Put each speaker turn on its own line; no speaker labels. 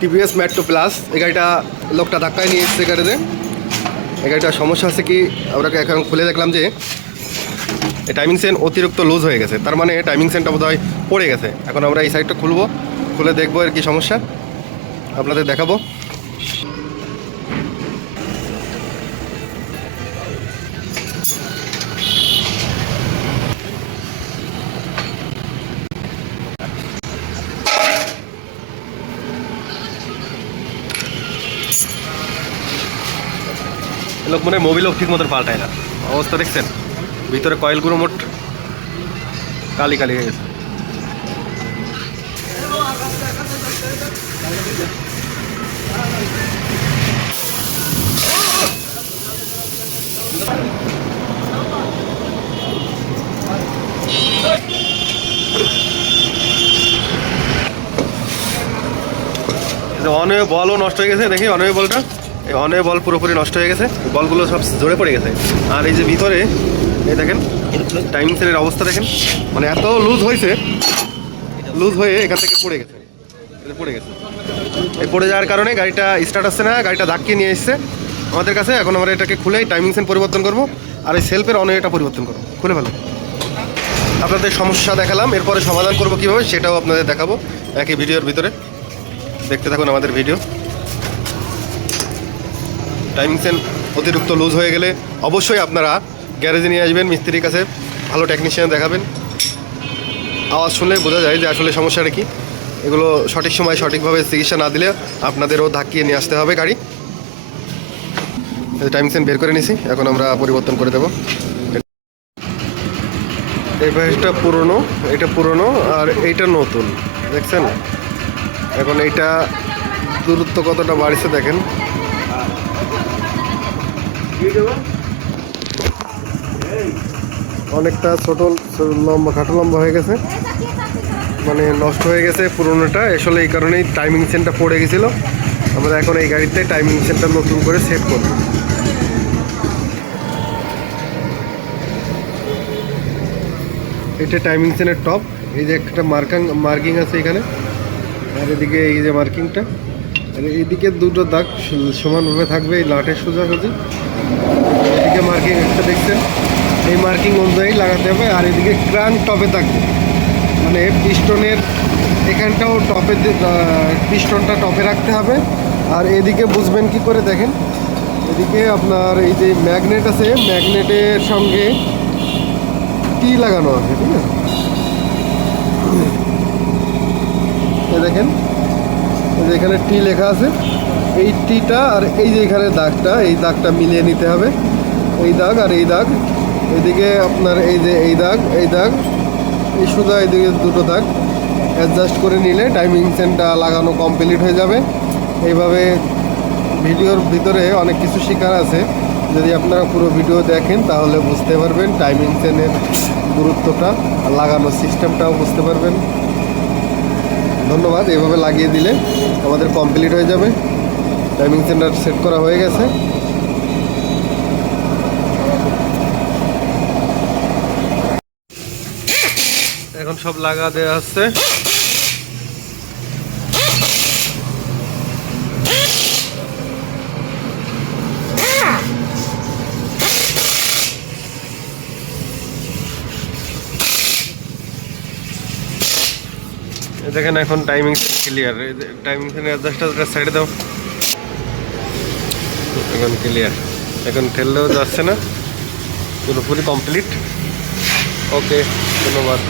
TVS Metro plus. এই গাড়িটা লোকটা ধাক্কায় নিয়ে এসছে গাড়িতে। এই গাড়িটার সমস্যা আছে কি, আমরা এখন খুলে দেখলাম যে, এই টাইমিং সেন অতিরিক্ত লুজ হয়ে গেছে। তার মানে টাইমিং সেনটা বোধ হয় পড়ে গেছে। এখন আমরা এই সাইডটা খুলবো, খুলে দেখব এর কি সমস্যা। আপনাদের দেখাবো। লোক মনে হয় মোবিলও ঠিক মতো পাল্টায় না। অবস্থা দেখছেন? ভিতরে কয়েলগুলো মোট কালি কালি হয়ে গেছে। অনেক বলও নষ্ট হয়ে গেছে, দেখি অনেক বলটা। অনেক বল পুরোপুরি নষ্ট হয়ে গেছে। বলগুলো সব জোরে পড়ে গেছে। আর এই যে ভিতরে, এই দেখেন টাইমিং সেলের অবস্থা দেখেন। মানে এত লুজ হয়েছে লুজ হয়ে এখান থেকে পড়ে গেছে। পড়ে গেছে। এই পড়ে যাওয়ার কারণে গাড়িটা স্টার্ট আসছে না, গাড়িটা ধাক্কিয়ে নিয়ে এসছে। আমাদের কাছে, এখন আমরা এটাকে খুলেই টাইমিং সেন পরিবর্তন করব, আর এই সেলফের এটা পরিবর্তন করব। খুলে ফেলো। আপনাদের সমস্যা দেখালাম, এরপরে সমাধান করব কীভাবে সেটাও আপনাদের দেখাবো। একই ভিডিওর ভিতরে। দেখতে থাকুন আমাদের ভিডিও টাইমিং সেন অতিরিক্ত লুজ হয়ে গেলে অবশ্যই আপনারা গ্যারেজে নিয়ে আসবেন, মিস্ত্রির কাছে ভালো টেকনিশিয়ান দেখাবেন। আওয়াজ শুনলে বোঝা যায় যে আসলে সমস্যাটা কি। এগুলো সঠিক সময় সঠিকভাবে চিকিৎসা না দিলে আপনাদেরও ধাক্কিয়ে নিয়ে আসতে হবে গাড়ি। টাইমিং সেন বের করে নিছি, এখন আমরা পরিবর্তন করে দেবো। এই ভয়েসটা পুরনো, এটা পুরনো আর এইটা নতুন, দেখছেন? এখন এইটা দূরত্ব কতটা বাড়ছে দেখেন। অনেকটা ছোট, লম্বা, খাটো লম্বা হয়ে গেছে। মানে নষ্ট হয়ে গেছে পুরোনোটা। আসলে এই কারণেই টাইমিং সেন্টটা পড়ে গেছিল। আমরা এখন এই গাড়িতে টাইমিং সেন্টার নতুন করে সেট করব। এটা টাইমিং সেনের টপ এই যে একটা মার্কাং মার্কিং আছে এখানে। আর এদিকে এই যে মার্কিংটা এইদিকে দুটো দাগ সমানভাবে থাকবে এই লাটের সোজাসুজি। এদিকে মার্কিং একটা দেখছেন। এই মার্কিং অনুযায়ী লাগাতে হবে আর এদিকে ক্রান টপে থাকবে। মানে পিস্টনের এখানটাও টপে পিস্টনটা টপে রাখতে হবে। আর এদিকে বুঝবেন কি করে দেখেন? এদিকে আপনার এই যে ম্যাগনেট আছে ম্যাগনেটের সঙ্গে টি লাগানো আছে, ঠিক আছে? দেখেন। যে এখানে টি লেখা আছে, এই টিটা আর এই যে এখানে দাগটা, এই দাগটা মিলিয়ে নিতে হবে। এই দাগ আর এই দাগ, এদিকে আপনার এই যে এই দাগ এই দাগ, এই সোজা এদিকে দুটো দাগ। অ্যাডজাস্ট করে নিলে টাইমিং সেনটা লাগানো কমপ্লিট হয়ে যাবে। এইভাবে ভিডিওর ভিতরে অনেক কিছু শেখার আছে। যদি আপনারা পুরো ভিডিও দেখেন, তাহলে বুঝতে পারবেন টাইমিং সেনের গুরুত্বটা লাগানোর সিস্টেমটাও বুঝতে পারবেন। ধন্যবাদ, এভাবে লাগিয়ে দিলে আমাদের কমপ্লিট হয়ে যাবে। টাইমিং সেন্টার সেট করা হয়ে গেছে। এখন সব লাগা দেওয়া হচ্ছে। দেখেন এখন টাইমিং ক্লিয়ার টাইমিং অ্যাডজাস্টটা সাইডে দাও। এখন ক্লিয়ার এখন ঠেললেও যাচ্ছে না। পুরোপুরি কমপ্লিট ওকে ধন্যবাদ।